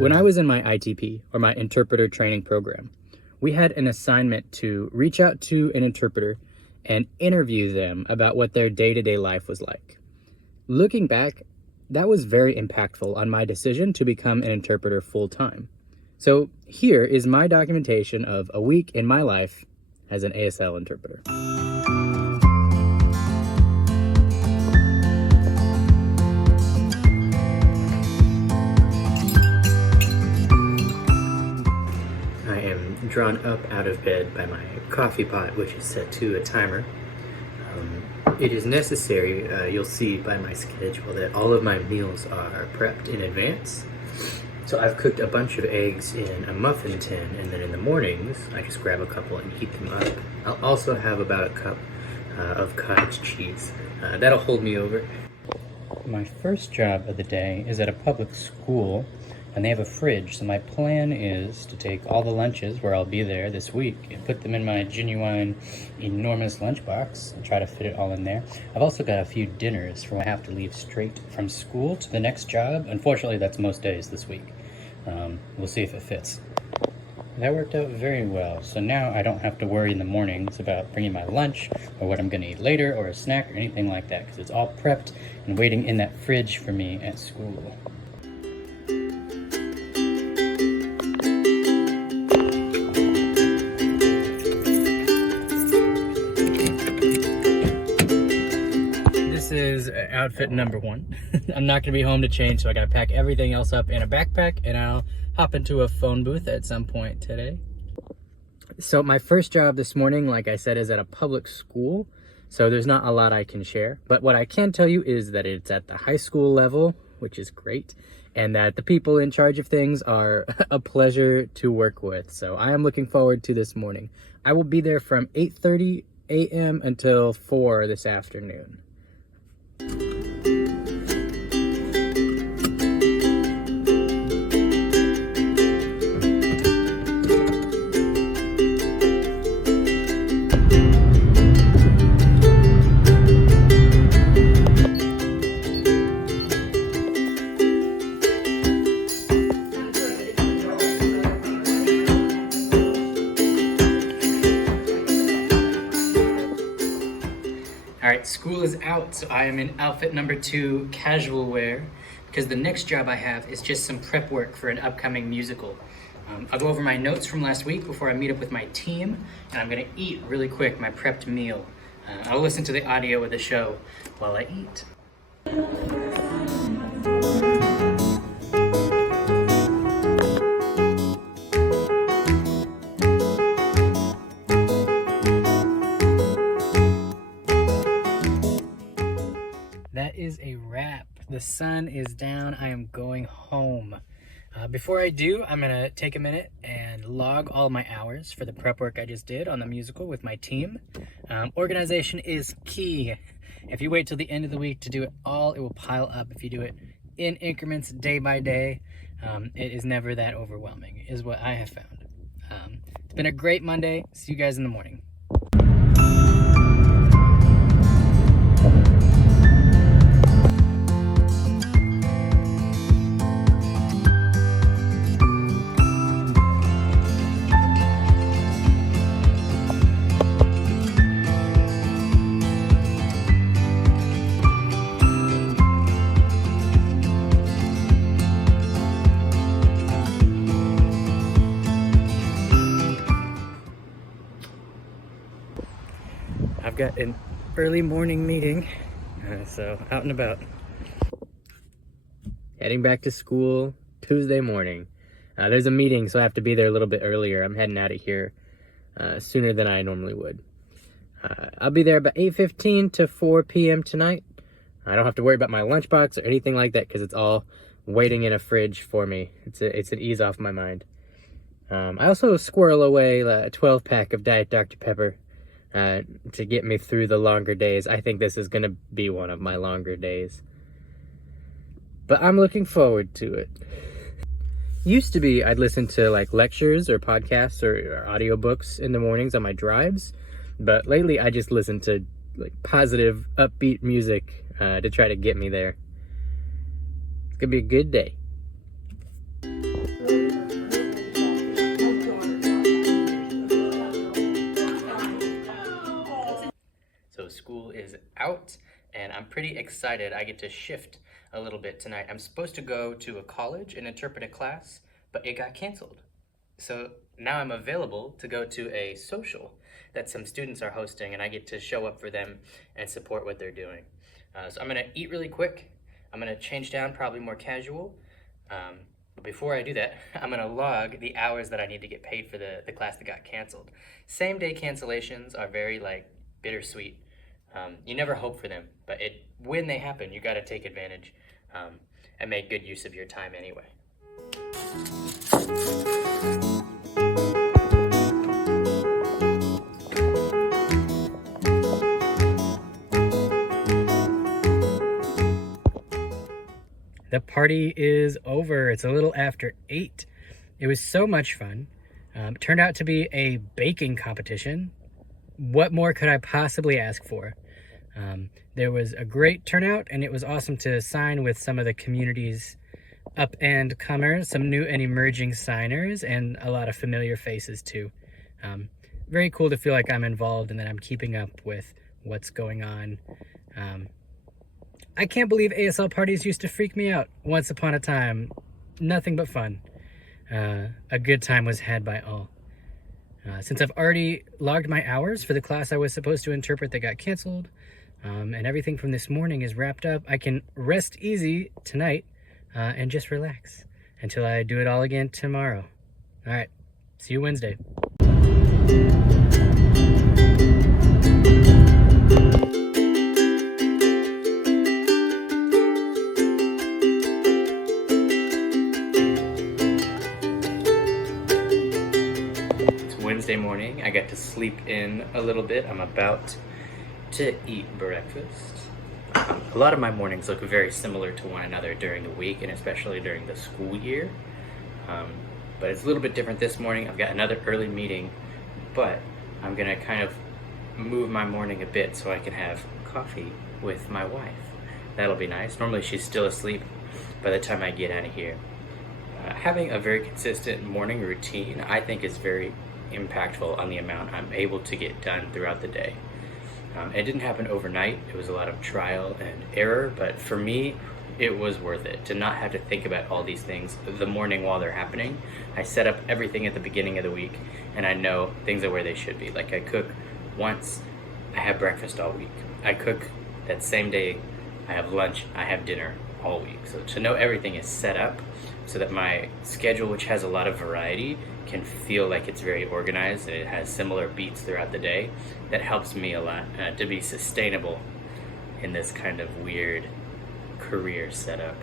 When I was in my ITP, or my interpreter training program, we had an assignment to reach out to an interpreter and interview them about what their day-to-day life was like. Looking back, that was very impactful on my decision to become an interpreter full-time. So here is my documentation of a week in my life as an ASL interpreter. I am drawn up out of bed by my coffee pot, which is set to a timer. It is necessary, you'll see by my schedule, that all of my meals are prepped in advance. So I've cooked a bunch of eggs in a muffin tin, and then in the mornings, I just grab a couple and heat them up. I'll also have about a cup of cottage cheese. That'll hold me over. My first job of the day is at a public school, and they have a fridge, so my plan is to take all the lunches where I'll be there this week and put them in my genuine enormous lunchbox and try to fit it all in there. I've also got a few dinners from when I have to leave straight from school to the next job. Unfortunately, that's most days this week. We'll see if it fits. That worked out very well, so now I don't have to worry in the mornings about bringing my lunch or what I'm going to eat later or a snack or anything like that, because it's all prepped and waiting in that fridge for me at school. This is outfit number one. I'm not going to be home to change, so I got to pack everything else up in a backpack, and I'll hop into a phone booth at some point today. So my first job this morning, like I said, is at a public school, so there's not a lot I can share. But what I can tell you is that it's at the high school level, which is great, and that the people in charge of things are a pleasure to work with. So I am looking forward to this morning. I will be there from 8:30 a.m. until 4 this afternoon. Alright, school is out, so I am in outfit number 2, casual wear, because the next job I have is just some prep work for an upcoming musical. I'll go over my notes from last week before I meet up with my team, and I'm going to eat really quick my prepped meal. I'll listen to the audio of the show while I eat. That is a wrap. The sun is down. I am going home. Before I do, I'm going to take a minute and log all my hours for the prep work I just did on the musical with my team. Organization is key. If you wait till the end of the week to do it all, it will pile up. If you do it in increments day by day, it is never that overwhelming, is what I have found. It's been a great Monday. See you guys in the morning. I've got an early morning meeting, so out and about. Heading back to school Tuesday morning. There's a meeting, so I have to be there a little bit earlier. I'm heading out of here sooner than I normally would. I'll be there about 8:15 to 4 p.m. tonight. I don't have to worry about my lunchbox or anything like that because it's all waiting in a fridge for me. It's an ease off my mind. I also squirrel away a 12-pack of Diet Dr. Pepper to get me through the longer days. I think this is going to be one of my longer days. But I'm looking forward to it. Used to be I'd listen to like lectures or podcasts or audiobooks in the mornings on my drives. But lately I just listen to like positive, upbeat music to try to get me there. It's going to be a good day. school is out, and I'm pretty excited. I get to shift a little bit tonight. I'm supposed to go to a college and interpret a class, but it got canceled. So now I'm available to go to a social that some students are hosting, and I get to show up for them and support what they're doing. So I'm gonna eat really quick. I'm gonna change down, probably more casual. But before I do that, I'm gonna log the hours that I need to get paid for the class that got canceled. Same day cancellations are very bittersweet. You never hope for them, but when they happen, you gotta take advantage and make good use of your time anyway. The party is over. It's a little after 8. It was so much fun. Turned out to be a baking competition. What more could I possibly ask for? There was a great turnout, and it was awesome to sign with some of the community's up-and-comers, some new and emerging signers, and a lot of familiar faces too. Very cool to feel like I'm involved and that I'm keeping up with what's going on. I can't believe ASL parties used to freak me out once upon a time. Nothing but fun. A good time was had by all. Since I've already logged my hours for the class I was supposed to interpret that got canceled, and everything from this morning is wrapped up, I can rest easy tonight and just relax until I do it all again tomorrow. All right, see you Wednesday. Wednesday morning. I got to sleep in a little bit. I'm about to eat breakfast. A lot of my mornings look very similar to one another during the week, and especially during the school year. But it's a little bit different this morning. I've got another early meeting, but I'm gonna kind of move my morning a bit so I can have coffee with my wife. That'll be nice. Normally she's still asleep by the time I get out of here. Having a very consistent morning routine, I think, is very impactful on the amount I'm able to get done throughout the day. It didn't happen overnight. It was a lot of trial and error, but for me, it was worth it to not have to think about all these things the morning while they're happening. I set up everything at the beginning of the week, and I know things are where they should be. Like, I cook once, I have breakfast all week. I cook that same day, I have lunch, I have dinner all week. So to know everything is set up so that my schedule, which has a lot of variety, can feel like it's very organized and it has similar beats throughout the day, that helps me a lot to be sustainable in this kind of weird career setup.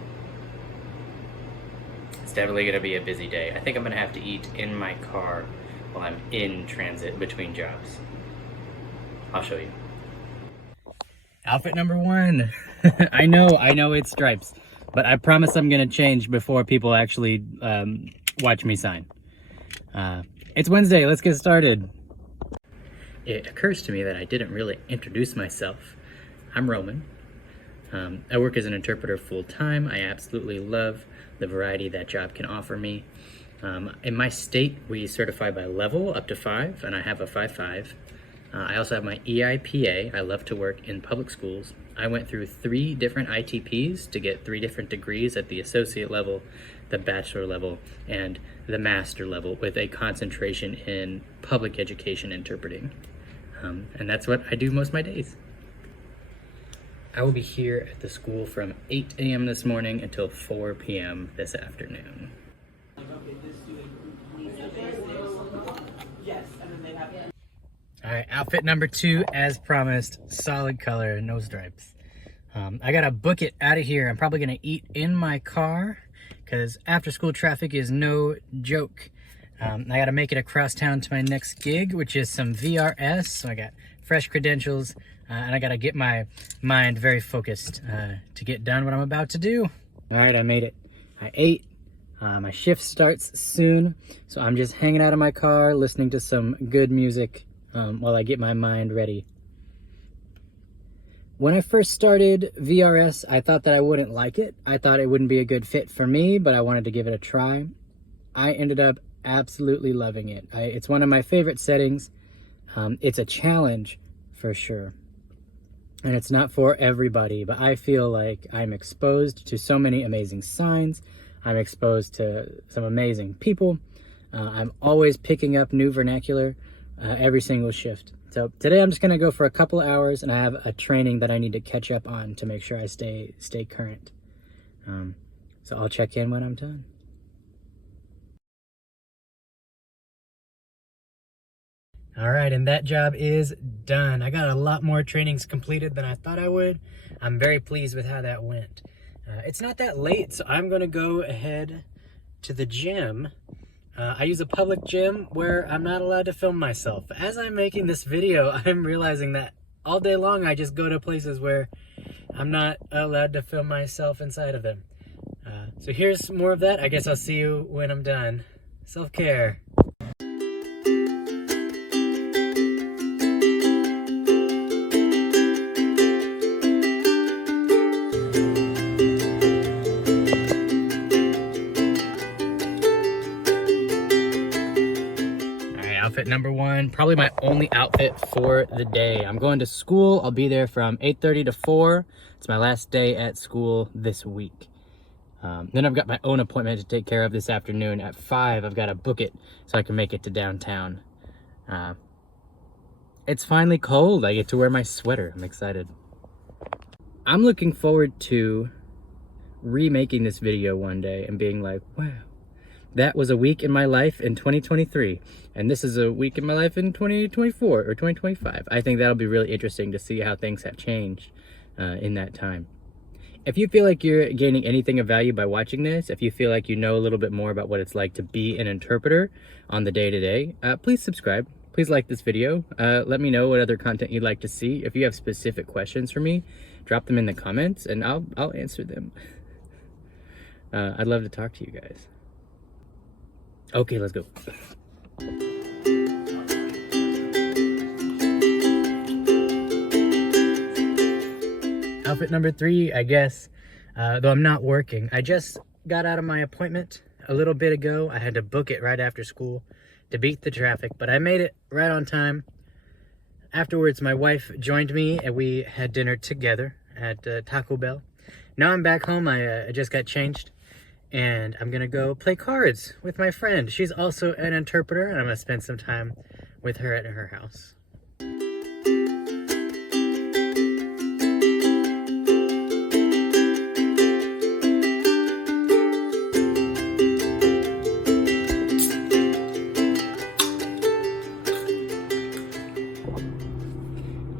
It's definitely going to be a busy day. I think I'm going to have to eat in my car while I'm in transit between jobs. I'll show you. Outfit number 1. I know it's stripes, but I promise I'm going to change before people actually watch me sign. It's Wednesday, let's get started. It occurs to me that I didn't really introduce myself. I'm Roman. I work as an interpreter full-time. I absolutely love the variety that job can offer me. In my state, we certify by level up to 5, and I have a 5.5. I also have my EIPA. I love to work in public schools. I went through 3 different ITPs to get 3 different degrees at the associate level, the bachelor level, and the master level, with a concentration in public education interpreting. And that's what I do most of my days. I will be here at the school from 8 a.m. this morning until 4 p.m. this afternoon. All right, outfit number 2, as promised, solid color, no stripes. I gotta book it out of here. I'm probably gonna eat in my car because after school traffic is no joke. I gotta make it across town to my next gig, which is some VRS. So I got fresh credentials, and I gotta get my mind very focused to get done what I'm about to do. All right, I made it. I ate. My shift starts soon, so I'm just hanging out in my car, listening to some good music while I get my mind ready. When I first started VRS, I thought that I wouldn't like it. I thought it wouldn't be a good fit for me, but I wanted to give it a try. I ended up absolutely loving it. It's one of my favorite settings. It's a challenge for sure. and it's not for everybody, but I feel like I'm exposed to so many amazing signs. I'm exposed to some amazing people. I'm always picking up new vernacular every single shift. So today I'm just gonna go for a couple of hours, and I have a training that I need to catch up on to make sure I stay current. So I'll check in when I'm done. All right, and that job is done. I got a lot more trainings completed than I thought I would. I'm very pleased with how that went. It's not that late, so I'm gonna go ahead to the gym. I use a public gym where I'm not allowed to film myself. As I'm making this video, I'm realizing that all day long I just go to places where I'm not allowed to film myself inside of them. So here's more of that. I guess I'll see you when I'm done. Self-care. Outfit number one, probably my only outfit for the day. I'm going to school. I'll be there from 8:30 to 4. It's my last day at school this week. Then I've got my own appointment to take care of this afternoon at 5. I've got to book it so I can make it to downtown. It's finally cold. I get to wear my sweater. I'm excited. I'm looking forward to remaking this video one day and being like, wow, that was a week in my life in 2023, and this is a week in my life in 2024 or 2025. I think that'll be really interesting to see how things have changed in that time. If you feel like you're gaining anything of value by watching this, if you feel like you know a little bit more about what it's like to be an interpreter on the day-to-day, please subscribe. Please like this video. Let me know what other content you'd like to see. If you have specific questions for me, drop them in the comments and I'll answer them. I'd love to talk to you guys. Okay, let's go. Outfit number 3, I guess, though I'm not working. I just got out of my appointment a little bit ago. I had to book it right after school to beat the traffic, but I made it right on time. Afterwards, my wife joined me and we had dinner together at Taco Bell. Now I'm back home. I just got changed. And I'm gonna go play cards with my friend. She's also an interpreter, and I'm gonna spend some time with her at her house.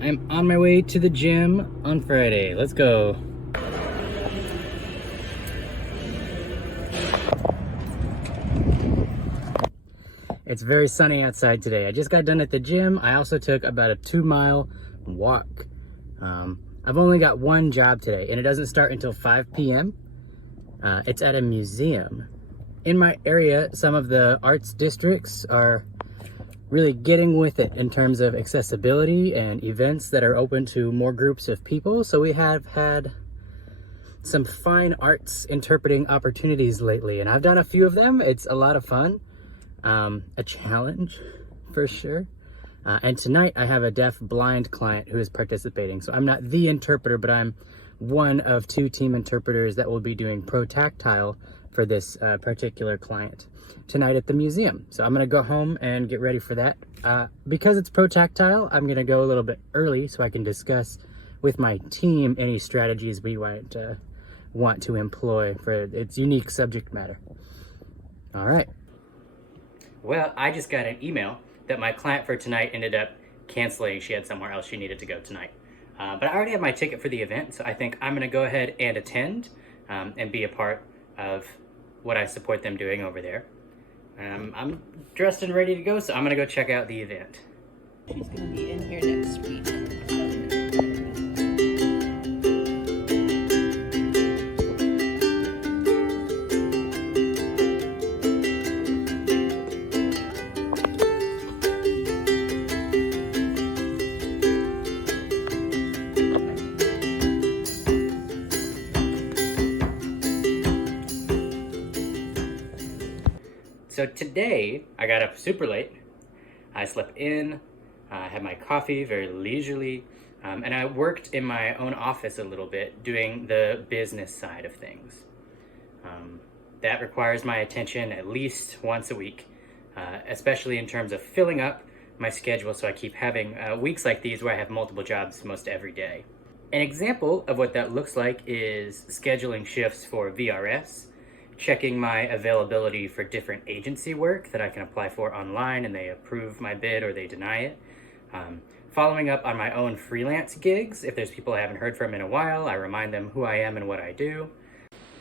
I'm on my way to the gym on Friday. Let's go. It's very sunny outside today. I just got done at the gym. I also took about a 2-mile walk. I've only got one job today, and it doesn't start until 5 p.m. It's at a museum. In my area, some of the arts districts are really getting with it in terms of accessibility and events that are open to more groups of people. So we have had some fine arts interpreting opportunities lately, and I've done a few of them. It's a lot of fun. A challenge for sure. And tonight I have a deaf blind client who is participating. So I'm not the interpreter, but I'm one of 2 team interpreters that will be doing pro-tactile for this particular client tonight at the museum. So I'm gonna go home and get ready for that. Because it's pro-tactile, I'm gonna go a little bit early so I can discuss with my team any strategies we might want to employ for its unique subject matter. All right. Well, I just got an email that my client for tonight ended up canceling. She had somewhere else she needed to go tonight. But I already have my ticket for the event, so I think I'm gonna go ahead and attend and be a part of what I support them doing over there. I'm dressed and ready to go, so I'm gonna go check out the event. She's gonna be in here next week. So today, I got up super late. I slept in, I had my coffee very leisurely, And I worked in my own office a little bit doing the business side of things. That requires my attention at least once a week, especially in terms of filling up my schedule so I keep having weeks like these where I have multiple jobs most every day. An example of what that looks like is scheduling shifts for VRS, checking my availability for different agency work that I can apply for online and they approve my bid or they deny it. Following up on my own freelance gigs. If there's people I haven't heard from in a while, I remind them who I am and what I do.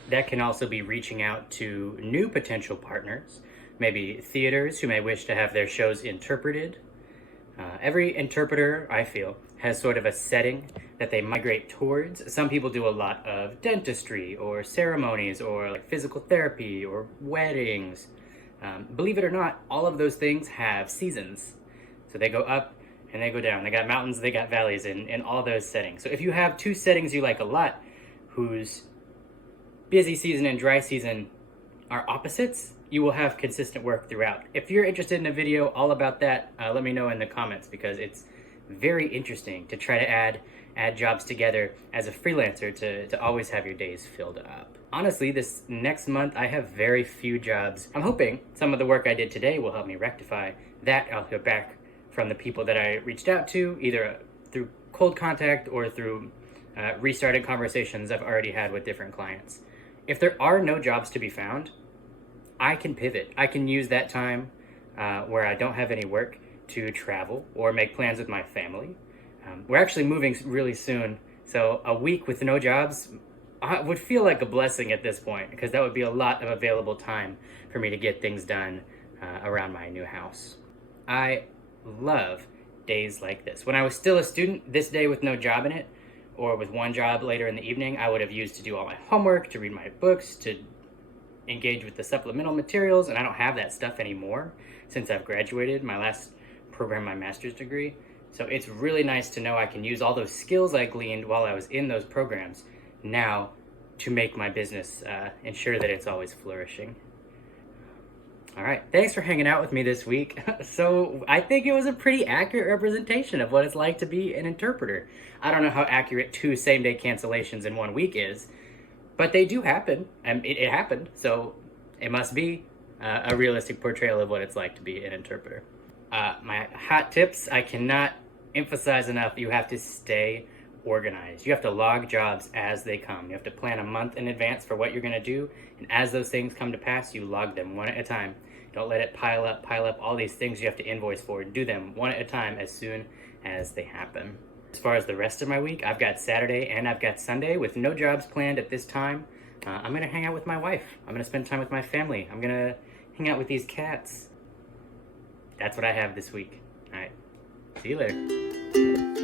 That can also be reaching out to new potential partners, maybe theaters who may wish to have their shows interpreted. Every interpreter, I feel, has sort of a setting that they migrate towards. Some people do a lot of dentistry or ceremonies or like physical therapy or weddings. Believe it or not, all of those things have seasons. So they go up and they go down. They got mountains, they got valleys in all those settings. So if you have two settings you like a lot, whose busy season and dry season are opposites, you will have consistent work throughout. If you're interested in a video all about that, let me know in the comments, because it's very interesting to try to add jobs together as a freelancer to always have your days filled up. Honestly, this next month I have very few jobs. I'm hoping some of the work I did today will help me rectify that. I'll hear back from the people that I reached out to, either through cold contact or through restarted conversations I've already had with different clients. If there are no jobs to be found, I can pivot. I can use that time where I don't have any work to travel or make plans with my family. We're actually moving really soon, so a week with no jobs would feel like a blessing at this point, because that would be a lot of available time for me to get things done around my new house. I love days like this. When I was still a student, this day with no job in it, or with one job later in the evening, I would have used to do all my homework, to read my books, to engage with the supplemental materials, and I don't have that stuff anymore since I've graduated my last program, my master's degree. So it's really nice to know I can use all those skills I gleaned while I was in those programs now to make my business ensure that it's always flourishing. All right, thanks for hanging out with me this week. So I think it was a pretty accurate representation of what it's like to be an interpreter. I don't know how accurate 2 same-day cancellations in 1 week is, but they do happen, and it happened, so it must be a realistic portrayal of what it's like to be an interpreter. My hot tips, I cannot emphasize enough, you have to stay organized. You have to log jobs as they come. You have to plan a month in advance for what you're going to do, and as those things come to pass, you log them one at a time. Don't let it pile up all these things you have to invoice for. Do them one at a time as soon as they happen. As far as the rest of my week, I've got Saturday and I've got Sunday with no jobs planned at this time. I'm going to hang out with my wife. I'm going to spend time with my family. I'm going to hang out with these cats. That's what I have this week. All right. See you later.